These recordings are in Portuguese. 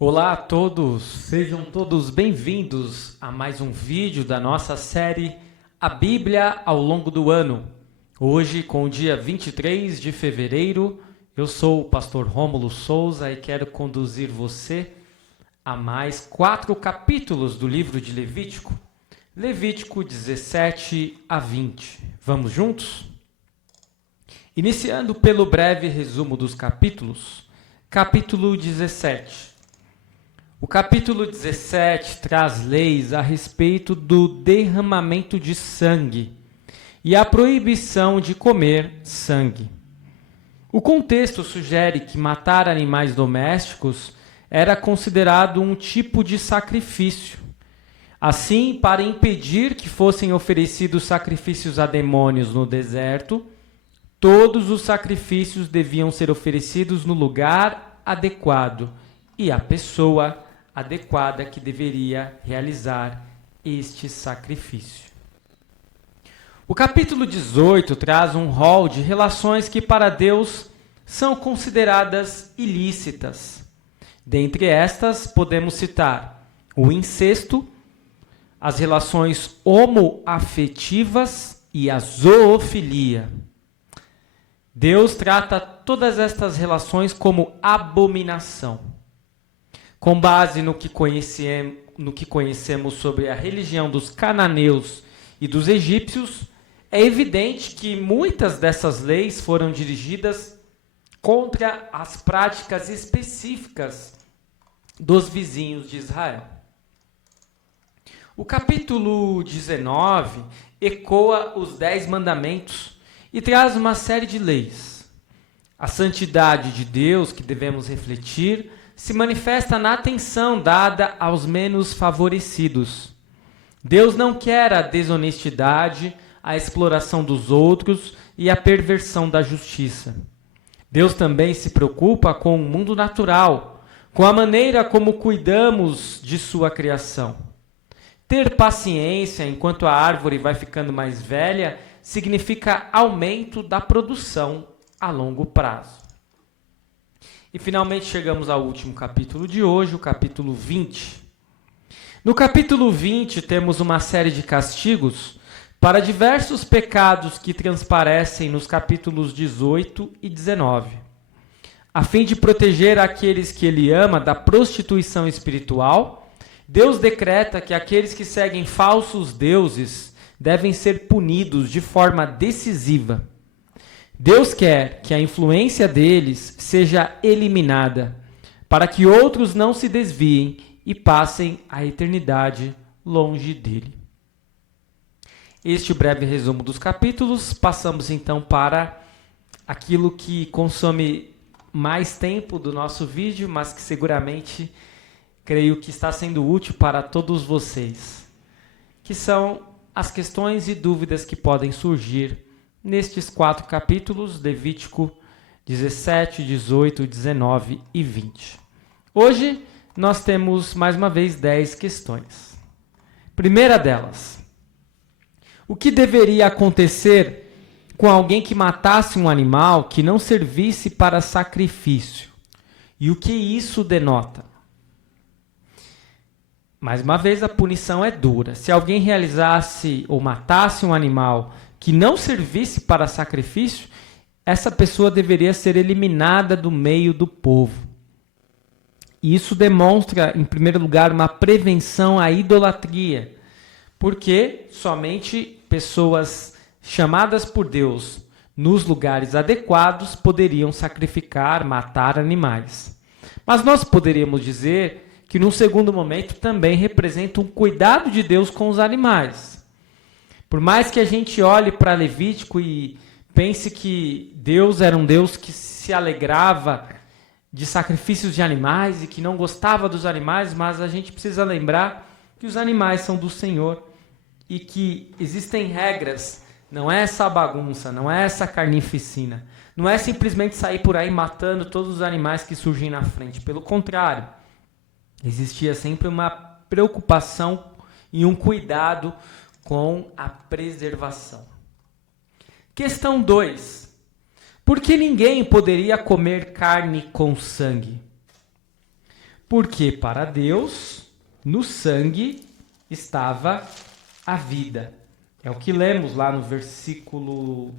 Olá a todos, sejam todos bem-vindos a mais um vídeo da nossa série A Bíblia ao longo do ano. Hoje, com o dia 23 de fevereiro, eu sou o pastor Rômulo Souza e quero conduzir você a mais 4 capítulos do livro de Levítico. Levítico 17 a 20. Vamos juntos? Iniciando pelo breve resumo dos capítulos. Capítulo 17. O capítulo 17 traz leis a respeito do derramamento de sangue e a proibição de comer sangue. O contexto sugere que matar animais domésticos era considerado um tipo de sacrifício. Assim, para impedir que fossem oferecidos sacrifícios a demônios no deserto, todos os sacrifícios deviam ser oferecidos no lugar adequado e à pessoa adequada que deveria realizar este sacrifício. O capítulo 18 traz um rol de relações que para Deus são consideradas ilícitas. Dentre estas, podemos citar o incesto, as relações homoafetivas e a zoofilia. Deus trata todas estas relações como abominação. Com base no que conhecemos sobre a religião dos cananeus e dos egípcios, é evidente que muitas dessas leis foram dirigidas contra as práticas específicas dos vizinhos de Israel. O capítulo 19 ecoa os 10 mandamentos e traz uma série de leis. A santidade de Deus que devemos refletir se manifesta na atenção dada aos menos favorecidos. Deus não quer a desonestidade, a exploração dos outros e a perversão da justiça. Deus também se preocupa com o mundo natural, com a maneira como cuidamos de sua criação. Ter paciência enquanto a árvore vai ficando mais velha significa aumento da produção a longo prazo. E finalmente chegamos ao último capítulo de hoje, o capítulo 20. No capítulo 20 temos uma série de castigos para diversos pecados que transparecem nos capítulos 18 e 19. A fim de proteger aqueles que ele ama da prostituição espiritual, Deus decreta que aqueles que seguem falsos deuses devem ser punidos de forma decisiva. Deus quer que a influência deles seja eliminada, para que outros não se desviem e passem a eternidade longe dele. Este breve resumo dos capítulos. Passamos então para aquilo que consome mais tempo do nosso vídeo, mas que seguramente creio que está sendo útil para todos vocês, que são as questões e dúvidas que podem surgir nestes 4 capítulos, Levítico 17, 18, 19 e 20. Hoje nós temos mais uma vez 10 questões. Primeira delas: o que deveria acontecer com alguém que matasse um animal que não servisse para sacrifício? E o que isso denota? Mais uma vez, a punição é dura. Se alguém realizasse ou matasse um animal que não servisse para sacrifício, essa pessoa deveria ser eliminada do meio do povo. E isso demonstra, em primeiro lugar, uma prevenção à idolatria, porque somente pessoas chamadas por Deus nos lugares adequados poderiam sacrificar, matar animais. Mas nós poderíamos dizer que, num segundo momento, também representa um cuidado de Deus com os animais. Por mais que a gente olhe para Levítico e pense que Deus era um Deus que se alegrava de sacrifícios de animais e que não gostava dos animais, mas a gente precisa lembrar que os animais são do Senhor e que existem regras. Não é essa bagunça, não é essa carnificina. Não é simplesmente sair por aí matando todos os animais que surgem na frente. Pelo contrário, existia sempre uma preocupação e um cuidado com a preservação. Questão 2. Por que ninguém poderia comer carne com sangue? Porque para Deus, no sangue estava a vida. É o que lemos lá no versículo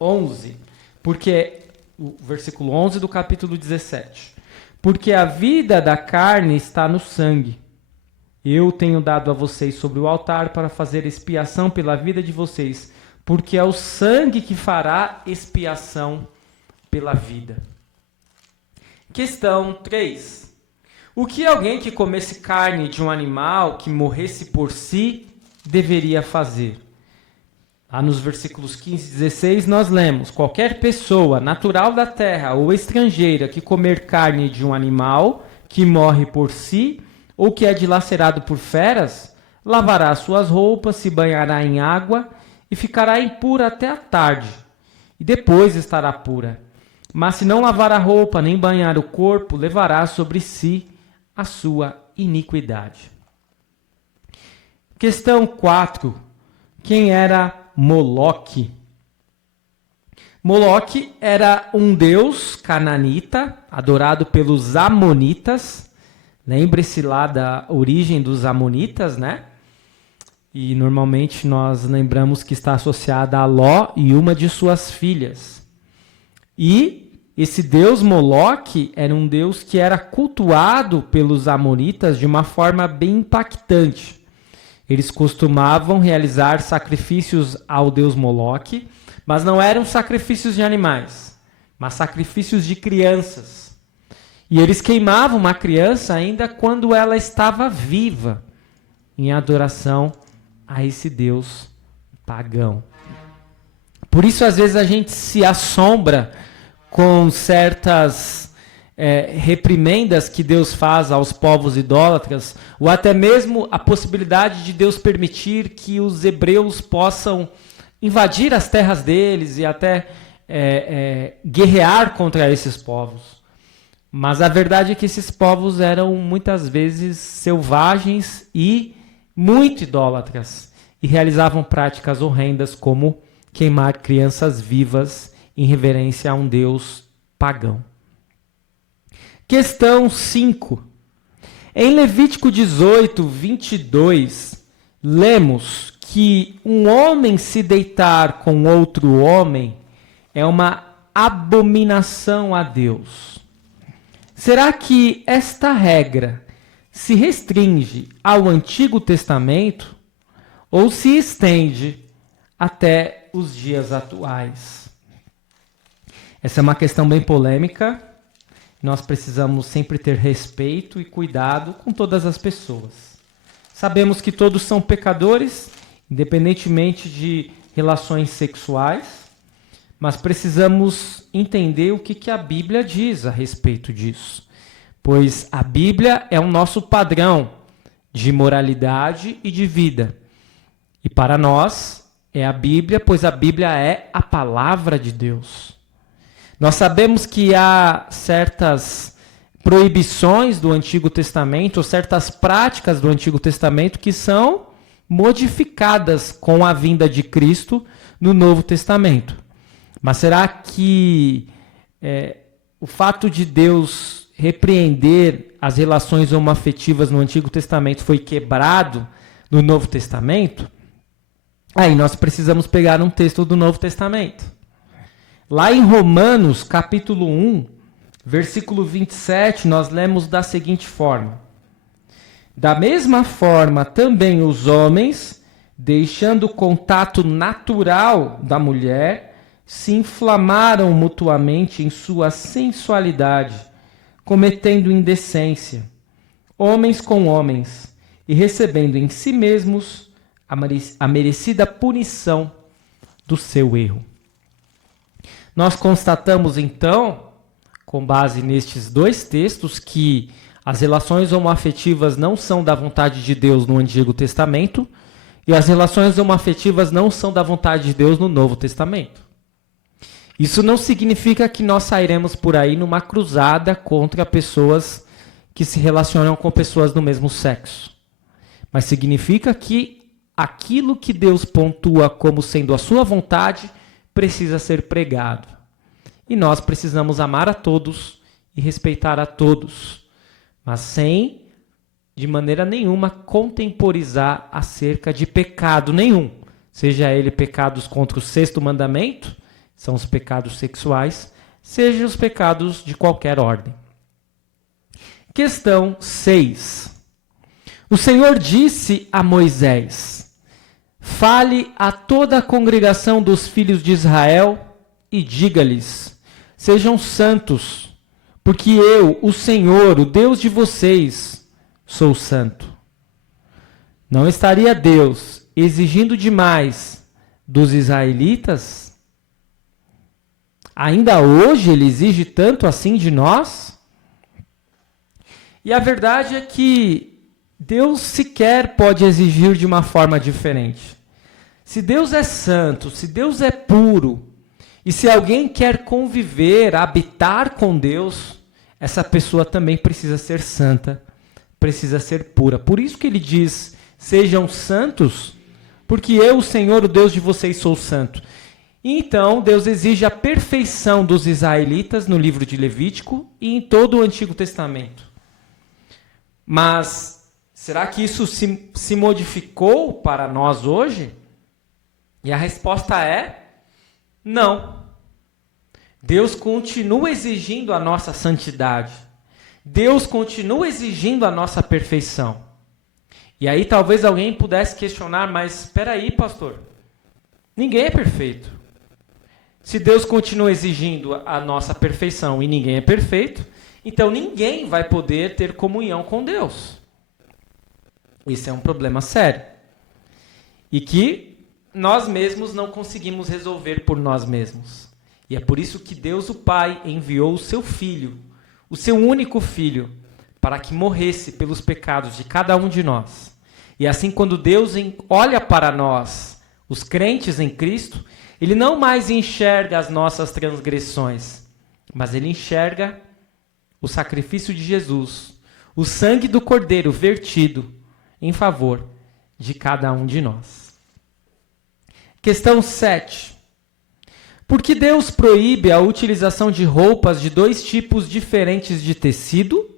11. Porque o versículo 11 do capítulo 17. Porque a vida da carne está no sangue. Eu tenho dado a vocês sobre o altar para fazer expiação pela vida de vocês, porque é o sangue que fará expiação pela vida. Questão 3. O que alguém que comesse carne de um animal que morresse por si deveria fazer? Lá nos versículos 15 e 16 nós lemos: qualquer pessoa natural da terra ou estrangeira que comer carne de um animal que morre por si ou que é dilacerado por feras, lavará suas roupas, se banhará em água e ficará impura até a tarde, e depois estará pura. Mas se não lavar a roupa nem banhar o corpo, levará sobre si a sua iniquidade. Questão 4. Quem era Moloque? Moloque era um deus cananita, adorado pelos amonitas. Lembre-se lá da origem dos amonitas, né? E normalmente nós lembramos que está associada a Ló e uma de suas filhas. E esse deus Moloque era um deus que era cultuado pelos amonitas de uma forma bem impactante. Eles costumavam realizar sacrifícios ao deus Moloque, mas não eram sacrifícios de animais, mas sacrifícios de crianças. E eles queimavam uma criança ainda quando ela estava viva, em adoração a esse deus pagão. Por isso, às vezes, a gente se assombra com certas reprimendas que Deus faz aos povos idólatras, ou até mesmo a possibilidade de Deus permitir que os hebreus possam invadir as terras deles e até guerrear contra esses povos. Mas a verdade é que esses povos eram muitas vezes selvagens e muito idólatras e realizavam práticas horrendas como queimar crianças vivas em reverência a um deus pagão. Questão 5. Em Levítico 18, 22, lemos que um homem se deitar com outro homem é uma abominação a Deus. Será que esta regra se restringe ao Antigo Testamento ou se estende até os dias atuais? Essa é uma questão bem polêmica. Nós precisamos sempre ter respeito e cuidado com todas as pessoas. Sabemos que todos são pecadores, independentemente de relações sexuais, mas precisamos entender o que a Bíblia diz a respeito disso. Pois a Bíblia é o nosso padrão de moralidade e de vida. E para nós é a Bíblia, pois a Bíblia é a palavra de Deus. Nós sabemos que há certas proibições do Antigo Testamento, ou certas práticas do Antigo Testamento que são modificadas com a vinda de Cristo no Novo Testamento. Mas será que o fato de Deus repreender as relações homoafetivas no Antigo Testamento foi quebrado no Novo Testamento? Aí nós precisamos pegar um texto do Novo Testamento. Lá em Romanos, capítulo 1, versículo 27, nós lemos da seguinte forma: da mesma forma, também os homens, deixando o contato natural da mulher, se inflamaram mutuamente em sua sensualidade, cometendo indecência, homens com homens, e recebendo em si mesmos a merecida punição do seu erro. Nós constatamos, então, com base nestes dois textos, que as relações homoafetivas não são da vontade de Deus no Antigo Testamento e as relações homoafetivas não são da vontade de Deus no Novo Testamento. Isso não significa que nós sairemos por aí numa cruzada contra pessoas que se relacionam com pessoas do mesmo sexo. Mas significa que aquilo que Deus pontua como sendo a sua vontade precisa ser pregado. E nós precisamos amar a todos e respeitar a todos. mas sem, de maneira nenhuma, contemporizar acerca de pecado nenhum. Seja ele pecados contra o sexto mandamento, são os pecados sexuais, seja os pecados de qualquer ordem. Questão 6. O Senhor disse a Moisés: fale a toda a congregação dos filhos de Israel e diga-lhes: sejam santos, porque eu, o Senhor, o Deus de vocês, sou santo. Não estaria Deus exigindo demais dos israelitas? Ainda hoje ele exige tanto assim de nós? E a verdade é que Deus sequer pode exigir de uma forma diferente. Se Deus é santo, se Deus é puro, e se alguém quer conviver, habitar com Deus, essa pessoa também precisa ser santa, precisa ser pura. Por isso que ele diz: sejam santos, porque eu, o Senhor, o Deus de vocês, sou santo. E então, Deus exige a perfeição dos israelitas no livro de Levítico e em todo o Antigo Testamento. Mas será que isso se modificou para nós hoje? E a resposta é: não. Deus continua exigindo a nossa santidade. Deus continua exigindo a nossa perfeição. E aí talvez alguém pudesse questionar: mas espera aí, pastor, ninguém é perfeito. Se Deus continua exigindo a nossa perfeição e ninguém é perfeito, então ninguém vai poder ter comunhão com Deus. Isso é um problema sério. E que nós mesmos não conseguimos resolver por nós mesmos. E é por isso que Deus, o Pai, enviou o seu Filho, o seu único Filho, para que morresse pelos pecados de cada um de nós. E assim, quando Deus olha para nós, os crentes em Cristo, Ele não mais enxerga as nossas transgressões, mas Ele enxerga o sacrifício de Jesus, o sangue do Cordeiro vertido em favor de cada um de nós. Questão 7. Por que Deus proíbe a utilização de roupas de dois tipos diferentes de tecido?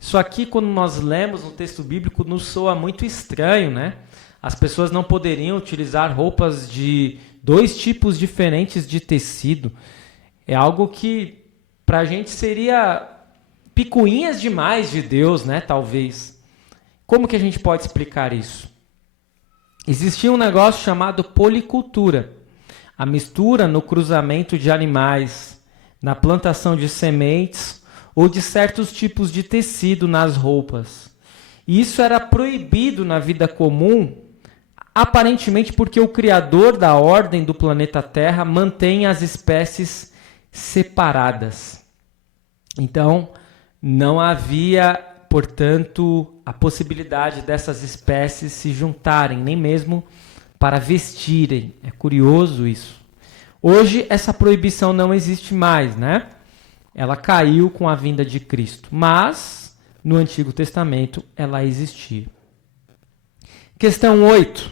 Isso aqui, quando nós lemos no texto bíblico, nos soa muito estranho, né? As pessoas não poderiam utilizar roupas de dois tipos diferentes de tecido. É algo que, para a gente, seria picuinhas demais de Deus, né? Talvez. Como que a gente pode explicar isso? Existia um negócio chamado policultura. A mistura no cruzamento de animais, na plantação de sementes ou de certos tipos de tecido nas roupas. E isso era proibido na vida comum, aparentemente porque o Criador da ordem do planeta Terra mantém as espécies separadas. Então, não havia, portanto, a possibilidade dessas espécies se juntarem, nem mesmo para vestirem. É curioso isso. Hoje, essa proibição não existe mais, né? Ela caiu com a vinda de Cristo. Mas, no Antigo Testamento, ela existia. Questão 8.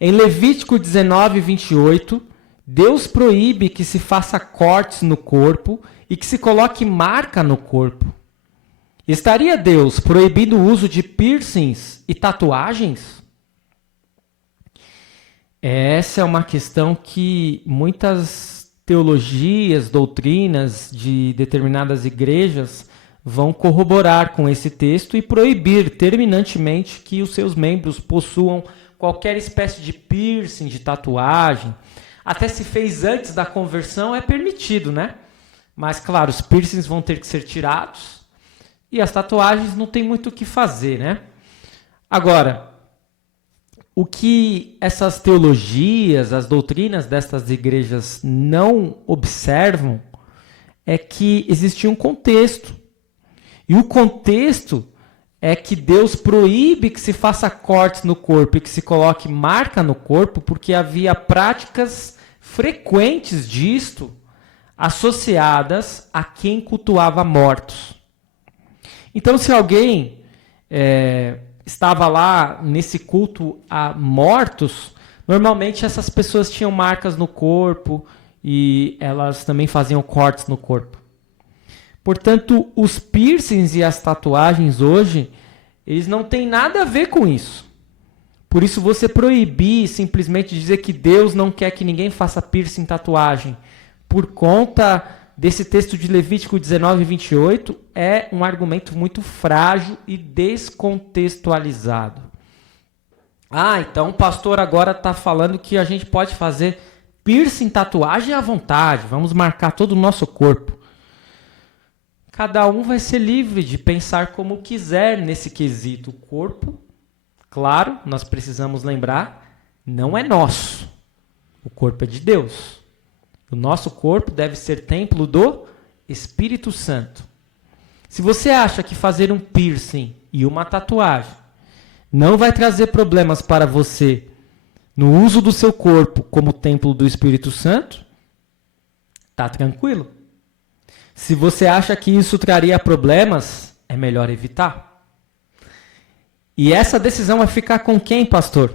Em Levítico 19, 28, Deus proíbe que se faça cortes no corpo e que se coloque marca no corpo. Estaria Deus proibindo o uso de piercings e tatuagens? Essa é uma questão que muitas teologias, doutrinas de determinadas igrejas vão corroborar com esse texto e proibir terminantemente que os seus membros possuam qualquer espécie de piercing, de tatuagem. Até se fez antes da conversão, é permitido, né? Mas, claro, os piercings vão ter que ser tirados e as tatuagens não tem muito o que fazer, né? Agora, o que essas teologias, as doutrinas destas igrejas não observam é que existia um contexto. E o contexto é que Deus proíbe que se faça cortes no corpo e que se coloque marca no corpo, porque havia práticas frequentes disto associadas a quem cultuava mortos. Então, se alguém estava lá nesse culto a mortos, normalmente essas pessoas tinham marcas no corpo e elas também faziam cortes no corpo. Portanto, os piercings e as tatuagens hoje, eles não têm nada a ver com isso. Por isso, você proibir simplesmente dizer que Deus não quer que ninguém faça piercing, tatuagem, por conta desse texto de Levítico 19, 28, é um argumento muito frágil e descontextualizado. Então o pastor agora está falando que a gente pode fazer piercing, tatuagem à vontade, vamos marcar todo o nosso corpo. Cada um vai ser livre de pensar como quiser nesse quesito. O corpo, claro, nós precisamos lembrar, não é nosso. O corpo é de Deus. O nosso corpo deve ser templo do Espírito Santo. Se você acha que fazer um piercing e uma tatuagem não vai trazer problemas para você no uso do seu corpo como templo do Espírito Santo, tá tranquilo. Se você acha que isso traria problemas, é melhor evitar. E essa decisão vai ficar com quem, pastor?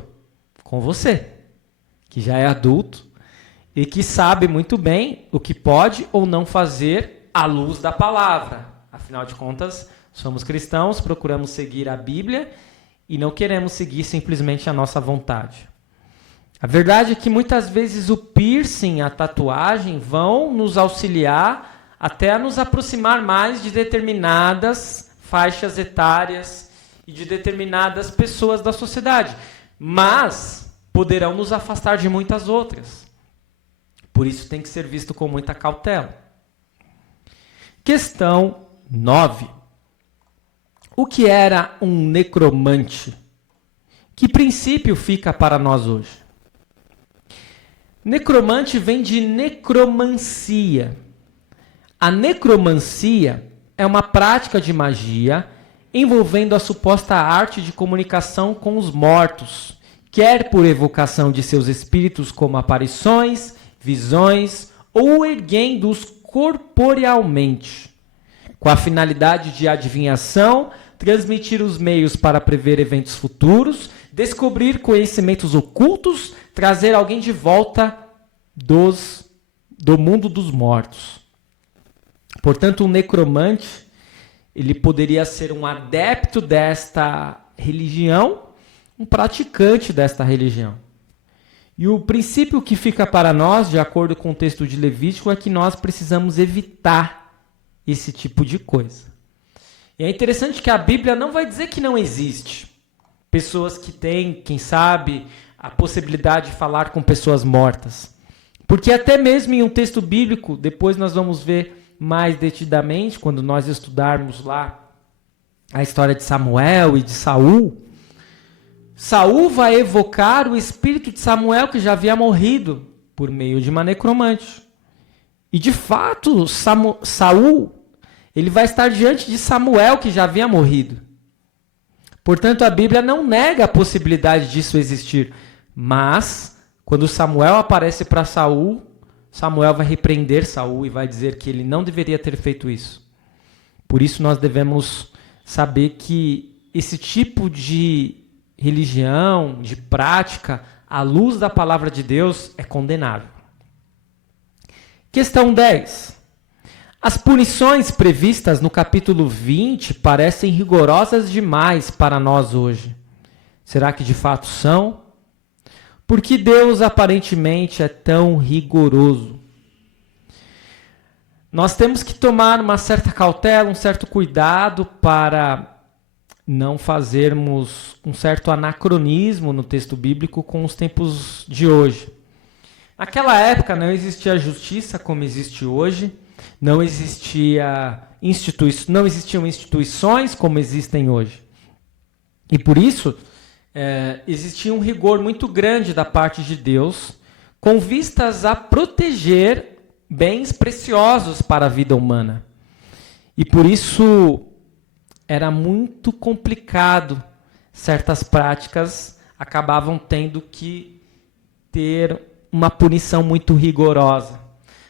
Com você, que já é adulto e que sabe muito bem o que pode ou não fazer à luz da palavra. Afinal de contas, somos cristãos, procuramos seguir a Bíblia e não queremos seguir simplesmente a nossa vontade. A verdade é que muitas vezes o piercing, a tatuagem, vão nos auxiliar até a nos aproximar mais de determinadas faixas etárias e de determinadas pessoas da sociedade, mas poderão nos afastar de muitas outras. Por isso tem que ser visto com muita cautela. Questão 9. O que era um necromante? Que princípio fica para nós hoje? Necromante vem de necromancia. A necromancia é uma prática de magia envolvendo a suposta arte de comunicação com os mortos, quer por evocação de seus espíritos como aparições, visões ou erguendo-os corporealmente, com a finalidade de adivinhação, transmitir os meios para prever eventos futuros, descobrir conhecimentos ocultos, trazer alguém de volta do mundo dos mortos. Portanto, um necromante, ele poderia ser um adepto desta religião, um praticante desta religião. E o princípio que fica para nós, de acordo com o texto de Levítico, é que nós precisamos evitar esse tipo de coisa. E é interessante que a Bíblia não vai dizer que não existe pessoas que têm, quem sabe, a possibilidade de falar com pessoas mortas. Porque até mesmo em um texto bíblico, depois nós vamos ver mais detidamente, quando nós estudarmos lá a história de Samuel e de Saul, Saul vai evocar o espírito de Samuel que já havia morrido por meio de uma necromante. E de fato, Saul, ele vai estar diante de Samuel que já havia morrido. Portanto, a Bíblia não nega a possibilidade disso existir. Mas, quando Samuel aparece para Saul, Samuel vai repreender Saul e vai dizer que ele não deveria ter feito isso. Por isso, nós devemos saber que esse tipo de religião, de prática, à luz da palavra de Deus, é condenável. Questão 10. As punições previstas no capítulo 20 parecem rigorosas demais para nós hoje. Será que de fato são? Por que Deus aparentemente é tão rigoroso? Nós temos que tomar uma certa cautela, um certo cuidado para não fazermos um certo anacronismo no texto bíblico com os tempos de hoje. Naquela época não existia justiça como existe hoje, não existiam instituições como existem hoje. E por isso, existia um rigor muito grande da parte de Deus, com vistas a proteger bens preciosos para a vida humana. E por isso era muito complicado. Certas práticas acabavam tendo que ter uma punição muito rigorosa.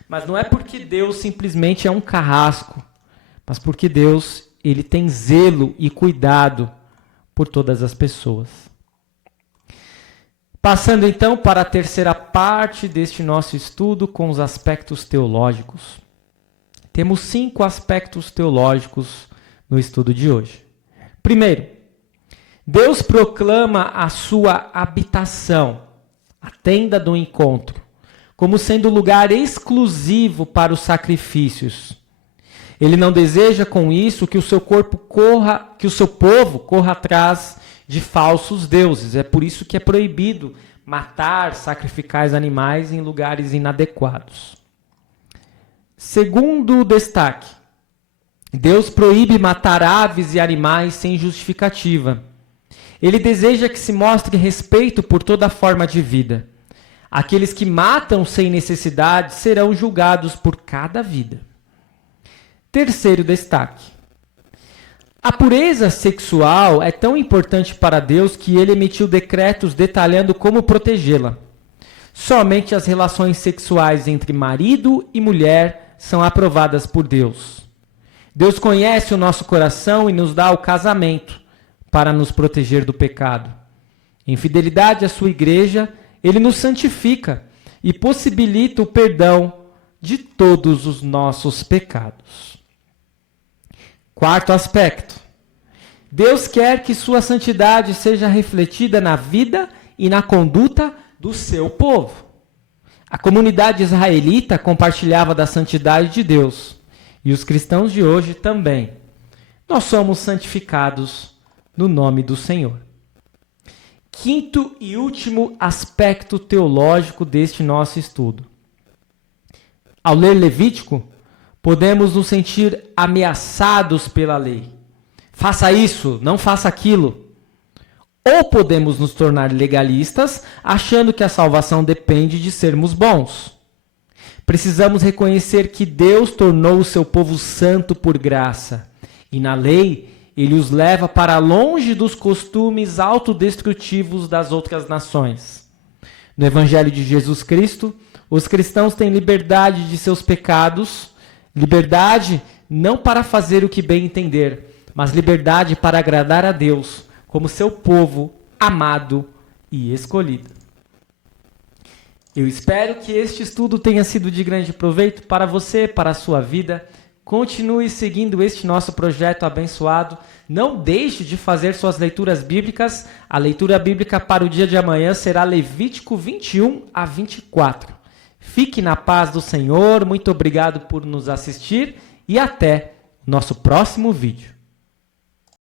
Mas não é porque Deus simplesmente é um carrasco, mas porque Deus, ele tem zelo e cuidado por todas as pessoas. Passando então para a terceira parte deste nosso estudo com os aspectos teológicos. temos 5 aspectos teológicos no estudo de hoje. Primeiro, Deus proclama a sua habitação, a tenda do encontro, como sendo lugar exclusivo para os sacrifícios. Ele não deseja com isso que o seu povo corra atrás de falsos deuses. É por isso que é proibido matar, sacrificar animais em lugares inadequados. Segundo destaque, Deus proíbe matar aves e animais sem justificativa. Ele deseja que se mostre respeito por toda forma de vida. Aqueles que matam sem necessidade serão julgados por cada vida. Terceiro destaque. A pureza sexual é tão importante para Deus que ele emitiu decretos detalhando como protegê-la. Somente as relações sexuais entre marido e mulher são aprovadas por Deus. Deus conhece o nosso coração e nos dá o casamento para nos proteger do pecado. Em fidelidade à sua igreja, ele nos santifica e possibilita o perdão de todos os nossos pecados. Quarto aspecto. Deus quer que sua santidade seja refletida na vida e na conduta do seu povo. A comunidade israelita compartilhava da santidade de Deus. E os cristãos de hoje também. Nós somos santificados no nome do Senhor. Quinto e último aspecto teológico deste nosso estudo. Ao ler Levítico, podemos nos sentir ameaçados pela lei. Faça isso, não faça aquilo. Ou podemos nos tornar legalistas, achando que a salvação depende de sermos bons. Precisamos reconhecer que Deus tornou o seu povo santo por graça. E na lei, ele os leva para longe dos costumes autodestrutivos das outras nações. No Evangelho de Jesus Cristo, os cristãos têm liberdade de seus pecados, liberdade não para fazer o que bem entender, mas liberdade para agradar a Deus como seu povo amado e escolhido. Eu espero que este estudo tenha sido de grande proveito para você, para a sua vida. Continue seguindo este nosso projeto abençoado. Não deixe de fazer suas leituras bíblicas. A leitura bíblica para o dia de amanhã será Levítico 21 a 24. Fique na paz do Senhor. Muito obrigado por nos assistir e até o nosso próximo vídeo.